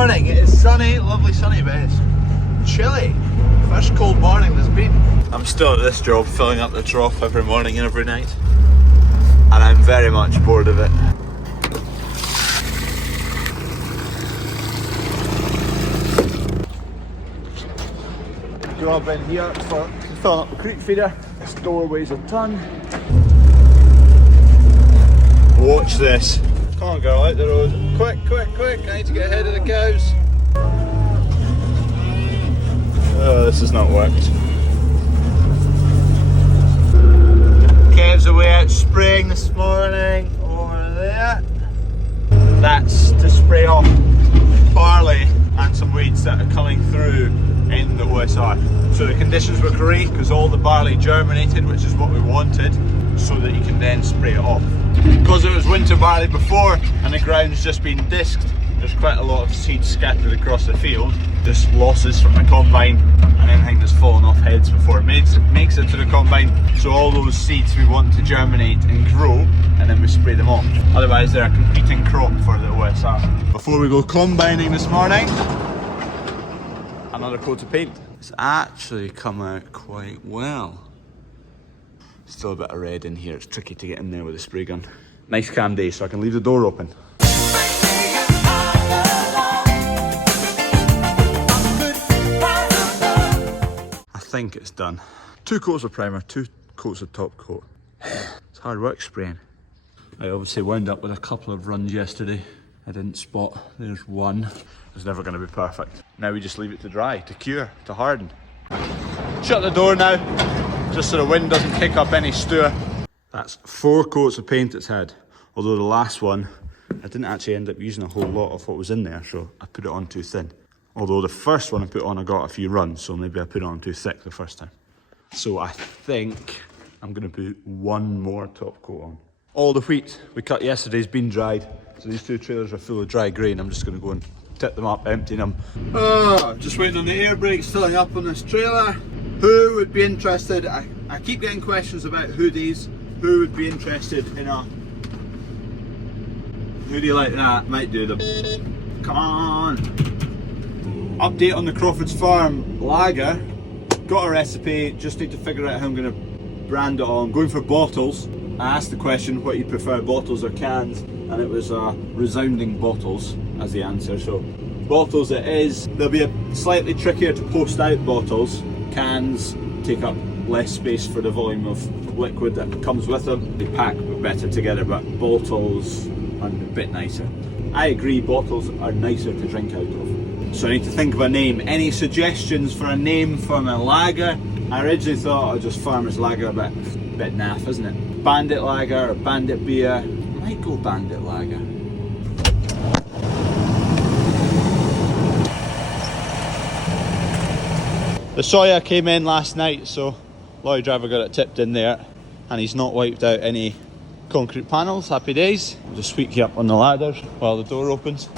morning. It is sunny, lovely sunny, but it's chilly. First cold morning there's been. I'm still at this job, filling up the trough every morning and every night. And I'm very much bored of it. Job in here for filling up the creek feeder. This door weighs a ton. Watch this. Come on girl, out the road. Quick, quick, quick. I need to get ahead of the cows. Oh, this has not worked. Kev's away out spraying this morning. Over there. That's to spray off barley and some weeds that are coming through in the OSR. So the conditions were great because all the barley germinated, which is what we wanted, so that you can then spray it off. Because it was winter barley before and the ground's just been disked, there's quite a lot of seeds scattered across the field. Just losses from the combine and anything that's fallen off heads before it makes it to the combine. So all those seeds we want to germinate and grow, and then we spray them off. Otherwise they're a competing crop for the OSR. Before we go combining this morning, another coat of paint. It's actually come out quite well. Still a bit of red in here, it's tricky to get in there with a spray gun. Nice calm day, so I can leave the door open. I think it's done. 2 coats of primer, 2 coats of top coat. It's hard work spraying. I obviously wound up with a couple of runs yesterday. I didn't spot, there's one. It's never going to be perfect. Now we just leave it to dry, to cure, to harden. Shut the door now, just so the wind doesn't kick up any stew. That's 4 coats of paint it's had. Although the last one, I didn't actually end up using a whole lot of what was in there, so I put it on too thin. Although the first one I put on, I got a few runs, so maybe I put it on too thick the first time. So I think I'm going to put 1 more top coat on. All the wheat we cut yesterday's been dried, so these 2 trailers are full of dry grain. I'm just going to go and tip them up, empty them. Oh, just waiting on the air brakes filling up on this trailer. Who would be interested? I keep getting questions about hoodies. Who would be interested in a hoodie like that? Might do them. Come on. Update on the CrawfordsFarm lager. Got a recipe, just need to figure out how I'm going to brand it all. I'm going for bottles. I asked the question what you prefer, bottles or cans, and it was resounding bottles as the answer. So bottles it is. They'll be slightly trickier to post out bottles. Cans take up less space for the volume of liquid that comes with them. They pack better together, but bottles are a bit nicer. I agree, bottles are nicer to drink out of. So I need to think of a name. Any suggestions for a name for my lager? I originally thought I'd just Farmer's Lager, a bit naff, isn't it? Bandit Lager or Bandit Beer. I might go Bandit Lager. The soya came in last night, so lorry driver got it tipped in there, and he's not wiped out any concrete panels. Happy days. I'll just squeak you up on the ladders while the door opens.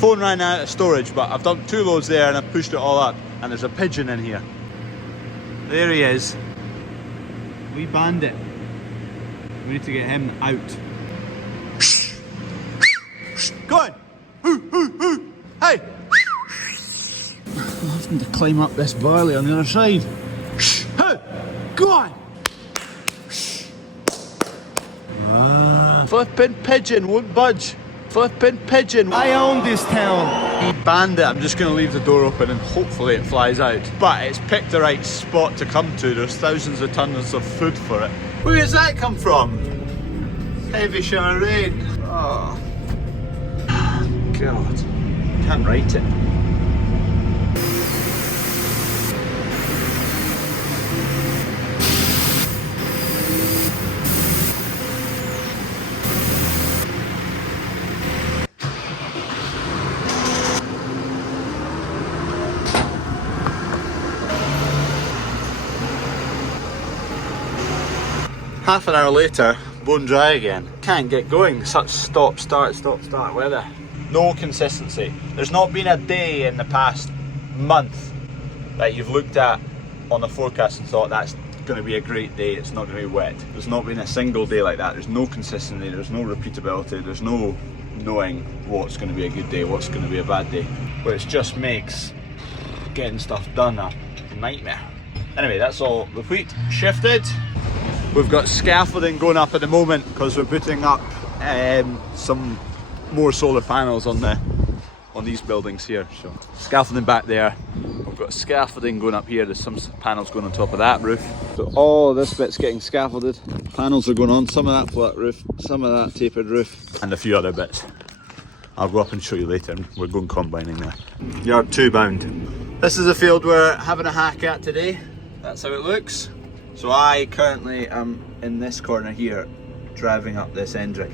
Phone ran out of storage, but I've done 2 loads there and I've pushed it all up, and there's a pigeon in here. There he is. Wee bandit. We need to get him out. Go on! Hey! I'm having to climb up this barley on the other side. Hey! Go on! Flippin' pigeon won't budge. Flippin' pigeon. I own this town. Bandit, I'm just going to leave the door open and hopefully it flies out. But it's picked the right spot to come to. There's thousands of tons of food for it. Where does that come from? Heavy shower rain. Oh. God. Can't write it. Half an hour later, bone dry again. Can't get going. Such stop, start weather. No consistency. There's not been a day in the past month that you've looked at on the forecast and thought that's going to be a great day, it's not going to be wet. There's not been a single day like that. There's no consistency, there's no repeatability, there's no knowing what's going to be a good day, what's going to be a bad day, which just makes getting stuff done a nightmare. Anyway, that's all the wheat shifted. We've got scaffolding going up at the moment because we're putting up some more solar panels on these buildings here. So scaffolding back there. We've got scaffolding going up here. There's some panels going on top of that roof. So all this bit's getting scaffolded. Panels are going on. Some of that flat roof, some of that tapered roof, and a few other bits. I'll go up and show you later. We're going combining there. Yard 2 bound. This is a field we're having a hack at today. That's how it looks. So I currently am in this corner here, driving up this end rig.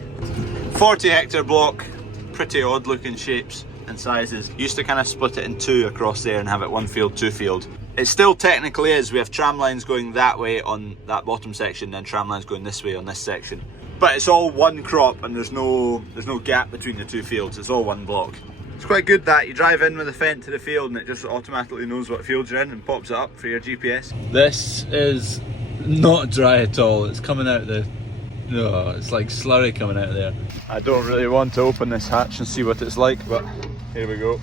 40 hectare block, pretty odd looking shapes and sizes. Used to kind of split it in two across there and have it one field, two field. It still technically is. We have tram lines going that way on that bottom section, then tram lines going this way on this section. But it's all one crop and there's no gap between the two fields. It's all one block. It's quite good that you drive in with a Fendt to the field and it just automatically knows what field you're in and pops it up for your GPS. This is not dry at all. It's coming out it's like slurry coming out of there. I don't really want to open this hatch and see what it's like, but here we go.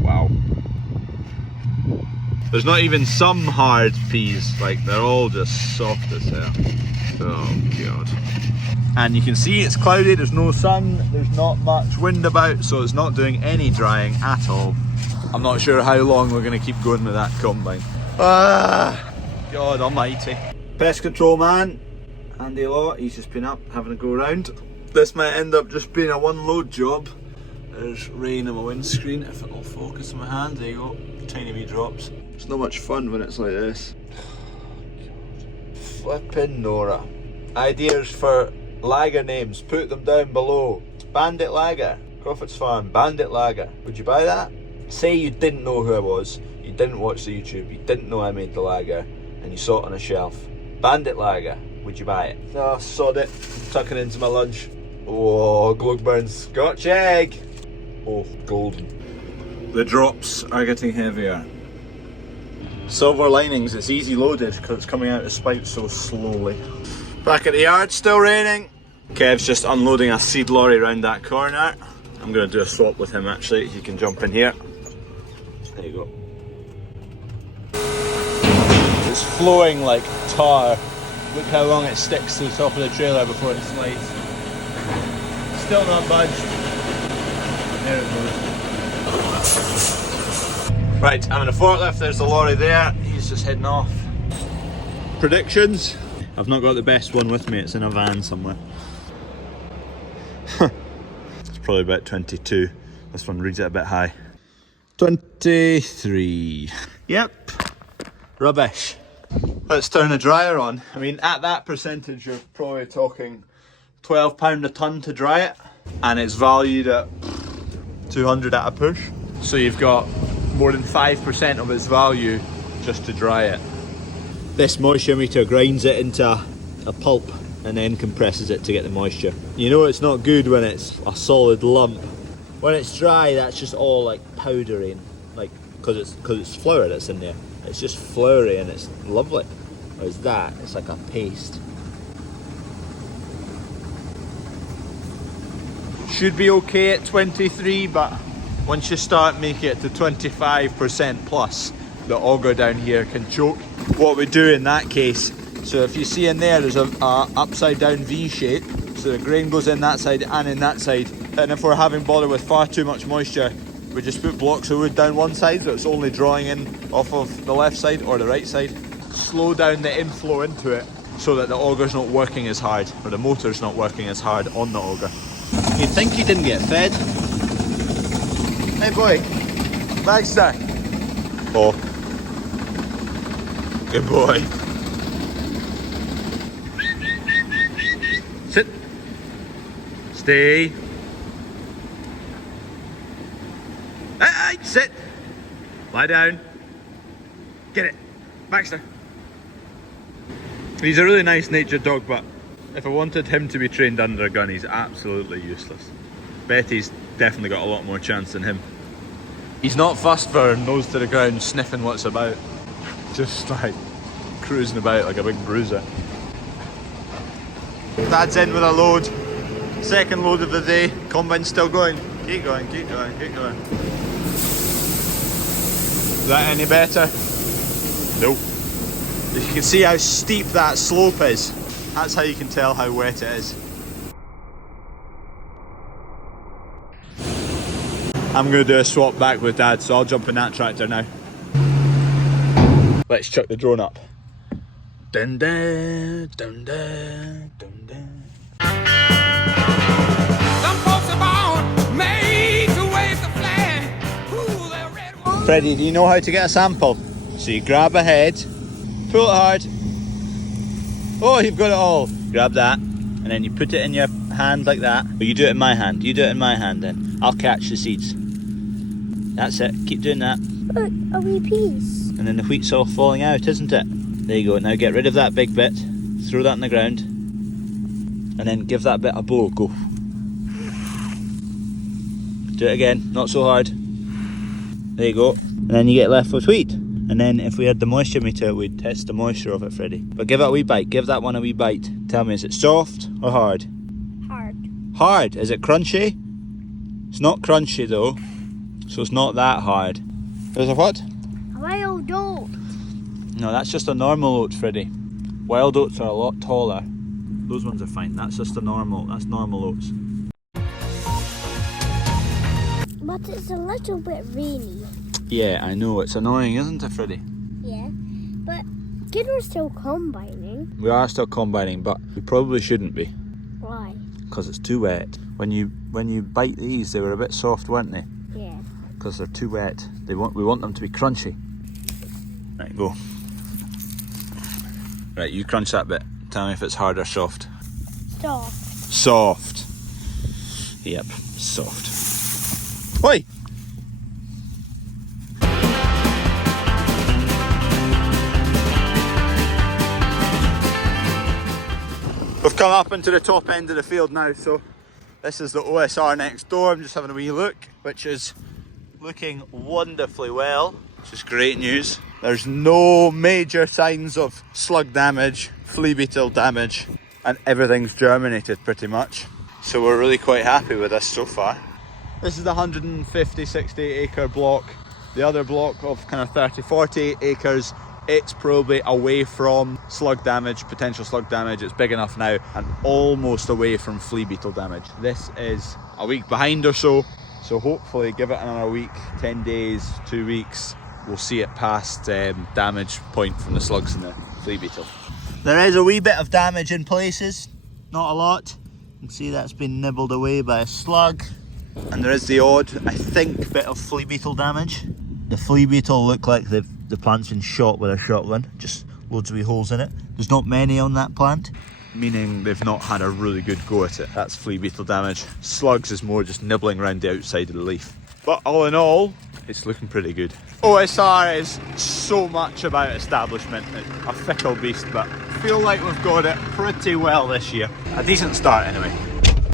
Wow. There's not even some hard peas, like they're all just soft as hell. Oh god. And you can see it's cloudy, there's no sun, there's not much wind about, so it's not doing any drying at all. I'm not sure how long we're going to keep going with that combine. Ah, God almighty. Pest control man, Andy Lot, he's just been up having a go around. This might end up just being a one load job. There's rain on my windscreen. If it will focus on my hand, there you go, tiny wee drops. It's not much fun when it's like this. Flippin' Nora. Ideas for lager names, put them down below. Bandit Lager, CrawfordsFarm, Bandit Lager. Would you buy that? Say you didn't know who I was, you didn't watch the YouTube, you didn't know I made the lager, and you saw it on a shelf. Bandit Lager, would you buy it? Oh, sod it. Tucking into my lunch. Oh, Glugburn Scotch egg. Oh, golden. The drops are getting heavier. Silver linings, it's easy loaded because it's coming out of the spout so slowly. Back at the yard, still raining. Kev's just unloading a seed lorry around that corner. I'm going to do a swap with him actually. He can jump in here. There you go. It's flowing like tar. Look how long it sticks to the top of the trailer before it slides. Still not budged. There it goes. Right, I'm in a forklift, there's the lorry there. He's just heading off. Predictions? I've not got the best one with me, it's in a van somewhere. It's probably about 22. This one reads it a bit high. 23. Yep. Rubbish. Let's turn the dryer on. I mean, at that percentage, you're probably talking £12 a tonne to dry it, and it's valued at 200 at a push. So you've got more than 5% of its value just to dry it. This moisture meter grinds it into a pulp and then compresses it to get the moisture. You know it's not good when it's a solid lump. When it's dry, that's just all like powdery, and like because it's flour that's in there. It's just floury and it's lovely. Whereas that, it's like a paste. Should be okay at 23, but once you start making it to 25% plus, the auger down here can choke. What we do in that case, so if you see in there's a upside down V shape, so the grain goes in that side and in that side, and if we're having bother with far too much moisture, we just put blocks of wood down one side so it's only drawing in off of the left side or the right side. Slow down the inflow into it so that the auger's not working as hard, or the motor's not working as hard on the auger. You'd think he didn't get fed. Hey boy, Baxter. Oh. Good boy. Sit. Stay. Hey, sit. Lie down. Get it. Baxter. He's a really nice natured dog, but if I wanted him to be trained under a gun, he's absolutely useless. Betty's definitely got a lot more chance than him. He's not fussed for nose to the ground, sniffing what's about. Just like cruising about like a big bruiser. Dad's in with a load. Second load of the day. Combine's still going. Keep going, keep going, keep going. Is that any better? Nope. You can see how steep that slope is. That's how you can tell how wet it is. I'm going to do a swap back with Dad, so I'll jump in that tractor now. Let's chuck the drone up. Dun dun dun dun dun dun. Some folks are born made to wave the flag. Ooh, they're red. Freddie, do you know how to get a sample? So you grab a head, pull it hard. Oh, you've got it all. Grab that, and then you put it in your hand like that. But you do it in my hand. You do it in my hand then. I'll catch the seeds. That's it. Keep doing that. Look, a wee piece. And then the wheat's all falling out, isn't it? There you go. Now get rid of that big bit. Throw that in the ground. And then give that bit a blow. Go. Do it again. Not so hard. There you go. And then you get left with wheat. And then if we had the moisture meter, we'd test the moisture of it, Freddie. But give it a wee bite. Give that one a wee bite. Tell me, is it soft or hard? Hard. Hard. Is it crunchy? It's not crunchy though. So it's not that hard. There's a what? A wild oat. No, that's just a normal oat, Freddie. Wild oats are a lot taller. Those ones are fine. That's just a normal. That's normal oats. But it's a little bit rainy. Yeah, I know. It's annoying, isn't it, Freddie? Yeah. But good, we're still combining. We are still combining, but we probably shouldn't be. Why? Because it's too wet. When you bite these, they were a bit soft, weren't they? Yeah. Because they're too wet. We want them to be crunchy. Right, go. Right, you crunch that bit. Tell me if it's hard or soft. Soft. Soft. Yep, soft. Oi! We've come up into the top end of the field now, so this is the OSR next door. I'm just having a wee look, which is looking wonderfully well, which is great news. There's no major signs of slug damage, flea beetle damage, and everything's germinated pretty much. So we're really quite happy with this so far. This is the 150-60 acre block. The other block of kind of 30-40 acres, it's probably away from slug damage, potential slug damage. It's big enough now and almost away from flea beetle damage. This is a week behind or so. So hopefully give it another week, 10 days, 2 weeks. We'll see it past damage point from the slugs and the flea beetle. There is a wee bit of damage in places, not a lot. You can see that's been nibbled away by a slug. And there is the odd, I think, bit of flea beetle damage. The flea beetle look like the plant's been shot with a shotgun, just loads of wee holes in it. There's not many on that plant, meaning they've not had a really good go at it. That's flea beetle damage. Slugs is more just nibbling around the outside of the leaf. But all in all, it's looking pretty good. OSR is so much about establishment. It's a fickle beast, but I feel like we've got it pretty well this year. A decent start anyway.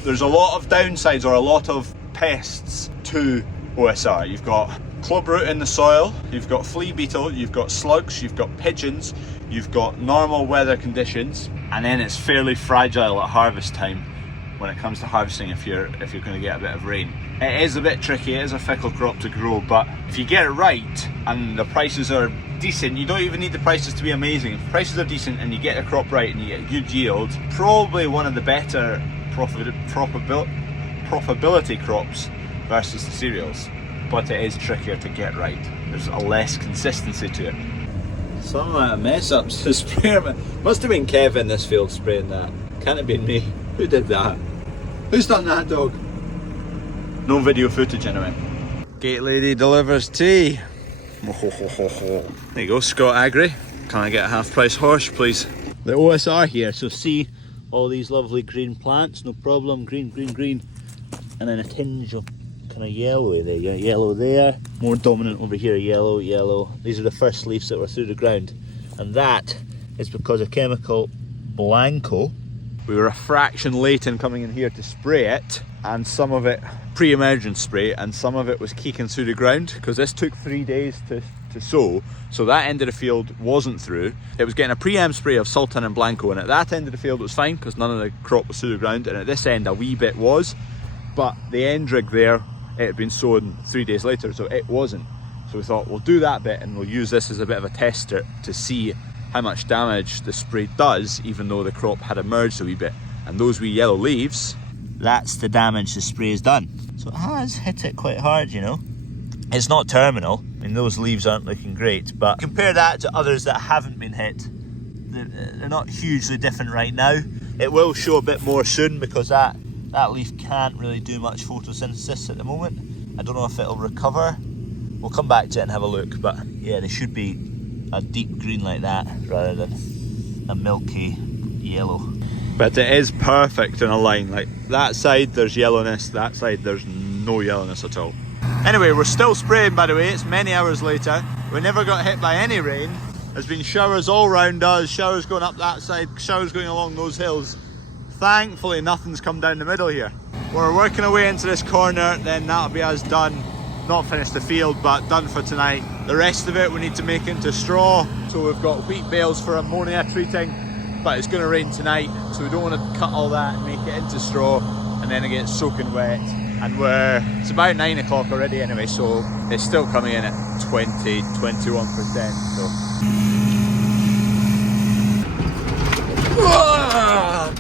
There's a lot of downsides or a lot of pests to OSR. You've got clubroot in the soil, you've got flea beetle, you've got slugs, you've got pigeons, you've got normal weather conditions, and then it's fairly fragile at harvest time when it comes to harvesting if you're going to get a bit of rain. It is a bit tricky, it is a fickle crop to grow, but if you get it right and the prices are decent, you don't even need the prices to be amazing. If prices are decent and you get the crop right and you get a good yield, probably one of the better profitability crops versus the cereals. But it is trickier to get right. There's a less consistency to it. Some mess ups. The sprayer must have been Kev in this field spraying that. Can't have been me. Who did that? Who's done that, dog? No video footage anyway. Gate lady delivers tea. There you go, Scott Agri. Can I get a half price horse, please? The OSR here. So see all these lovely green plants. No problem. Green, green, green. And then a tinge of kind of yellow there, yellow there, more dominant over here, yellow, yellow. These are the first leaves that were through the ground, and that is because a chemical Blanco we were a fraction late in coming in here to spray it, and some of it pre-emergence spray, and some of it was keeking through the ground because this took 3 days to sow. So that end of the field wasn't through. It was getting a pre-em spray of Sultan and Blanco, and at that end of the field it was fine because none of the crop was through the ground, and at this end a wee bit was, but the end rig there, it had been sown 3 days later, so it wasn't. So we thought we'll do that bit and we'll use this as a bit of a tester to see how much damage the spray does, even though the crop had emerged a wee bit. And those wee yellow leaves, that's the damage the spray has done. So it has hit it quite hard, you know. It's not terminal. I mean, those leaves aren't looking great, but compare that to others that haven't been hit. They're not hugely different right now. It will show a bit more soon because that leaf can't really do much photosynthesis at the moment. I don't know if it'll recover. We'll come back to it and have a look, but yeah, they should be a deep green like that rather than a milky yellow. But it is perfect in a line. Like that side there's yellowness, that side there's no yellowness at all. Anyway, we're still spraying, by the way. It's many hours later. We never got hit by any rain. There's been showers all round us, showers going up that side, showers going along those hills. Thankfully nothing's come down the middle here. We're working our way into this corner, then that'll be us done. Not finished the field, but done for tonight. The rest of it we need to make into straw. So we've got wheat bales for ammonia treating, but it's going to rain tonight, so we don't want to cut all that and make it into straw, and then it gets soaking wet. And it's about 9 o'clock already anyway, so it's still coming in at 21%. So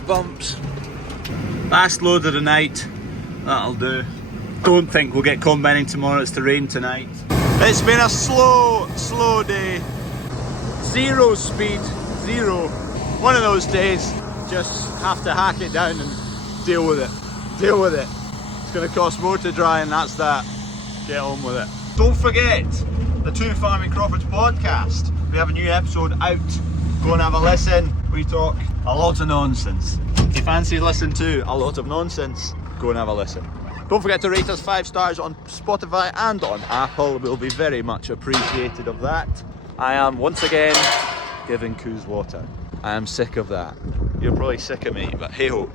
bumps. Last load of the night, that'll do. Don't think we'll get combining tomorrow, it's to rain tonight. It's been a slow day. Zero speed, zero. One of those days, just have to hack it down and deal with it. Deal with it. It's going to cost more to dry, and that's that. Get on with it. Don't forget the Two Farming Crawfords podcast. We have a new episode out. Go and have a listen. We talk a lot of nonsense. If you fancy listening to a lot of nonsense, go and have a listen. Don't forget to rate us 5 stars on Spotify and on Apple. We'll be very much appreciated of that. I am once again giving coos water. I am sick of that. You're probably sick of me, but hey ho.